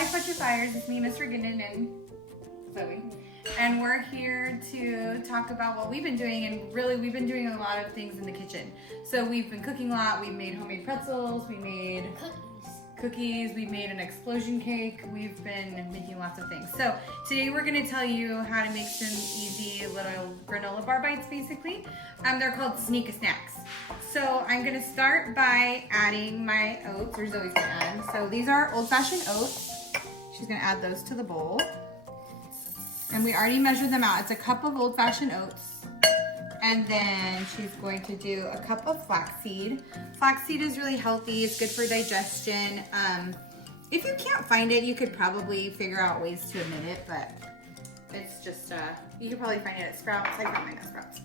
Hi Fletcher-Fires, it's me, Miss Raguindin and Zoey. And we're here to talk about what we've been doing, and really we've been doing a lot of things in the kitchen. So we've been cooking a lot, we've made homemade pretzels, we made cookies, we made an explosion cake, we've been making lots of things. So today we're gonna tell you how to make some easy little granola bar bites basically. They're called sneak snacks. So I'm gonna start by adding my oats, or Zoe's gonna add. So these are old-fashioned oats. She's gonna add those to the bowl. And we already measured them out. It's a cup of old-fashioned oats. And then she's going to do a cup of flaxseed. Flaxseed is really healthy. It's good for digestion. If you can't find it, you could probably figure out ways to omit it, but it's just, you could probably find it at Sprouts. I found mine at Sprouts.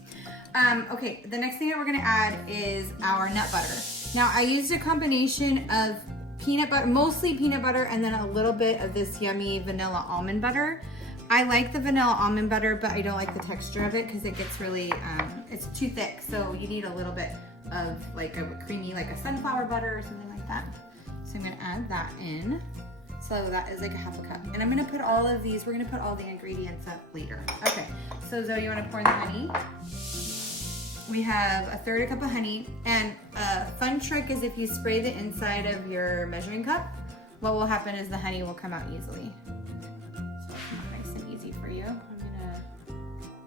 Okay, the next thing that we're gonna add is our nut butter. Now, I used a combination of peanut butter, mostly peanut butter, and then a little bit of this yummy vanilla almond butter. I like the vanilla almond butter, but I don't like the texture of it because it gets really, it's too thick. So you need a little bit of like a creamy, like a sunflower butter or something like that. So I'm gonna add that in. So that is like a half a cup. And I'm gonna put all of these, we're gonna put all the ingredients up later. Okay, so Zoe, you wanna pour in the honey? We have a third cup of honey. And a fun trick is if you spray the inside of your measuring cup, what will happen is the honey will come out easily. For you. I'm gonna,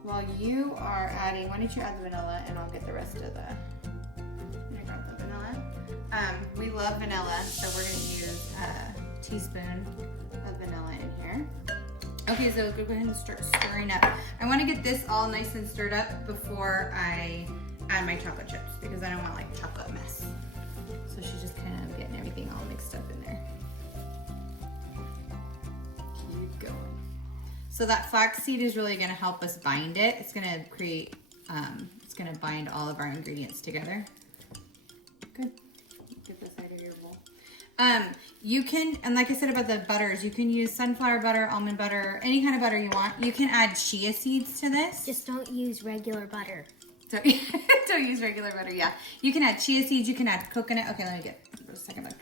while you are adding, why don't you add the vanilla and I'll get the rest of the, I'm gonna grab the vanilla. We love vanilla, so we're gonna use a teaspoon of vanilla in here. Okay, so go ahead and start stirring up. I wanna get this all nice and stirred up before I add my chocolate chips because I don't want like chocolate mess. So she's just kind of getting everything all mixed up in there. Keep going. So that flaxseed is really gonna help us bind it. It's gonna create, it's gonna bind all of our ingredients together. Good, get this out of your bowl. You can, and like I said about the butters, you can use sunflower butter, almond butter, any kind of butter you want. You can add chia seeds to this. Just don't use regular butter. So, don't use regular butter, yeah. You can add chia seeds, you can add coconut. Okay, let me get a second look.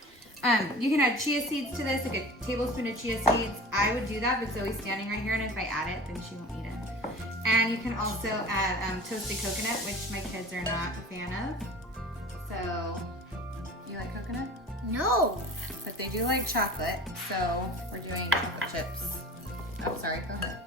You can add chia seeds to this, like a tablespoon of chia seeds. I would do that, but Zoe's standing right here, and if I add it, then she won't eat it. And you can also add toasted coconut, which my kids are not a fan of. So, you like coconut? No. But they do like chocolate, so we're doing chocolate chips. Oh, sorry, go ahead.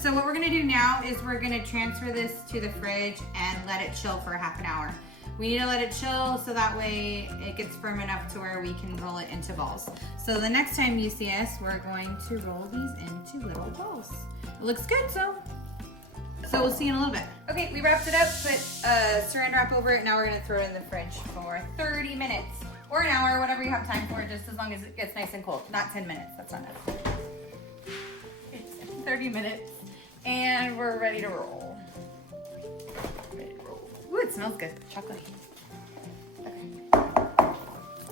So what we're gonna do now is we're gonna transfer this to the fridge and let it chill for a half an hour. We need to let it chill so that way it gets firm enough to where we can roll it into balls. So the next time you see us, we're going to roll these into little balls. It looks good, so we'll see you in a little bit. Okay, we wrapped it up, put saran wrap over it. Now we're gonna throw it in the fridge for 30 minutes or an hour, whatever you have time for, just as long as it gets nice and cold. Not 10 minutes, that's not enough. It's 30 minutes and we're ready to roll. Ooh, it smells good. Chocolate. Okay.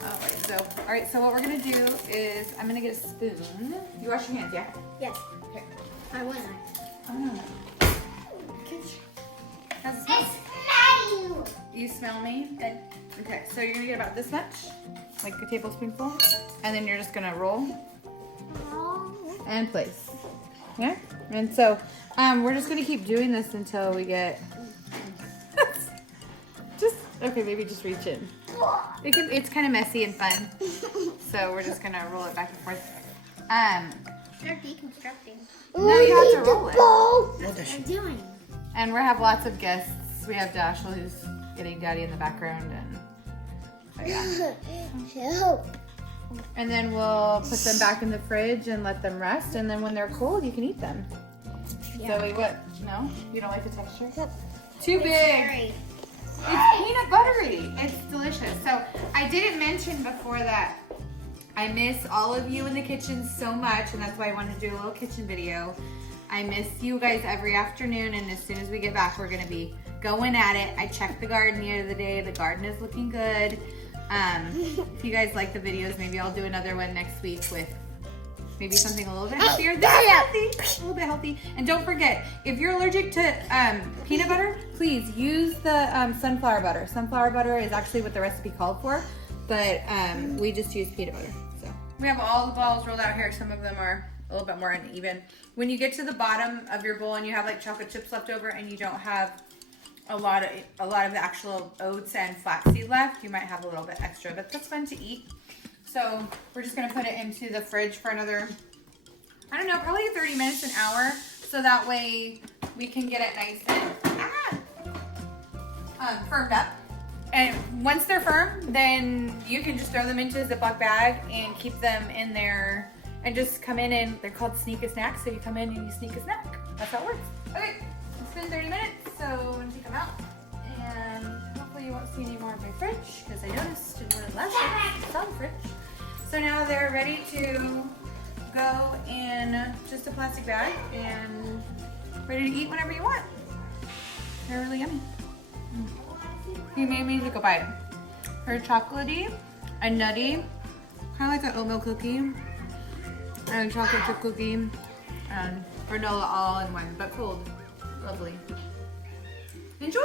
All right, so what we're gonna do is I'm gonna get a spoon. You wash your hands, yeah? Yes. Okay. I wasn't. Oh no. How's it smell? Smell you. You smell me? Good. Okay, so you're gonna get about this much, like a tablespoonful, and then you're just gonna roll and place. Yeah? And so we're just gonna keep doing this until we get okay, maybe just reach in. It's kind of messy and fun. So we're just gonna roll it back and forth. You're deconstructing. No, you have to roll it. That's what I'm doing. And we have lots of guests. We have Dashel who's getting Daddy in the background, and yeah. And then we'll put them back in the fridge and let them rest. And then when they're cold, you can eat them. Yeah. Zoe, what? No, you don't like the texture? Too big. It's peanut buttery. It's delicious. So I didn't mention before that I miss all of you in the kitchen so much, and that's why I wanted to do a little kitchen video. I miss you guys every afternoon, and as soon as we get back, we're gonna be going at it. I checked the garden the other day. The garden is looking good. If you guys like the videos, maybe I'll do another one next week with maybe something a little bit healthier. This is healthy, a little bit healthy. And don't forget, if you're allergic to peanut butter, please use the sunflower butter. Sunflower butter is actually what the recipe called for, but we just use peanut butter. So We have all the balls rolled out here. Some of them are a little bit more uneven. When you get to the bottom of your bowl and you have like chocolate chips left over and you don't have a lot of the actual oats and flaxseed left, you might have a little bit extra, but that's fun to eat. So we're just gonna put it into the fridge for another, I don't know, probably 30 minutes, an hour, so that way we can get it nice and firmed up. And once they're firm, then you can just throw them into a Ziploc bag and keep them in there and just come in and they're called sneak a snack. So you come in and you sneak a snack. That's how it works. Okay, it's been 30 minutes, so I'm gonna take them out. And hopefully you won't see any more in my fridge because I noticed in one of the last ones, it's on the fridge. So now they're ready to go in just a plastic bag and ready to eat whenever you want. They're really yummy. He made me take a bite. They're chocolatey and nutty, kind of like an oatmeal cookie and a chocolate chip cookie and granola all in one, but cold. Lovely. Enjoy!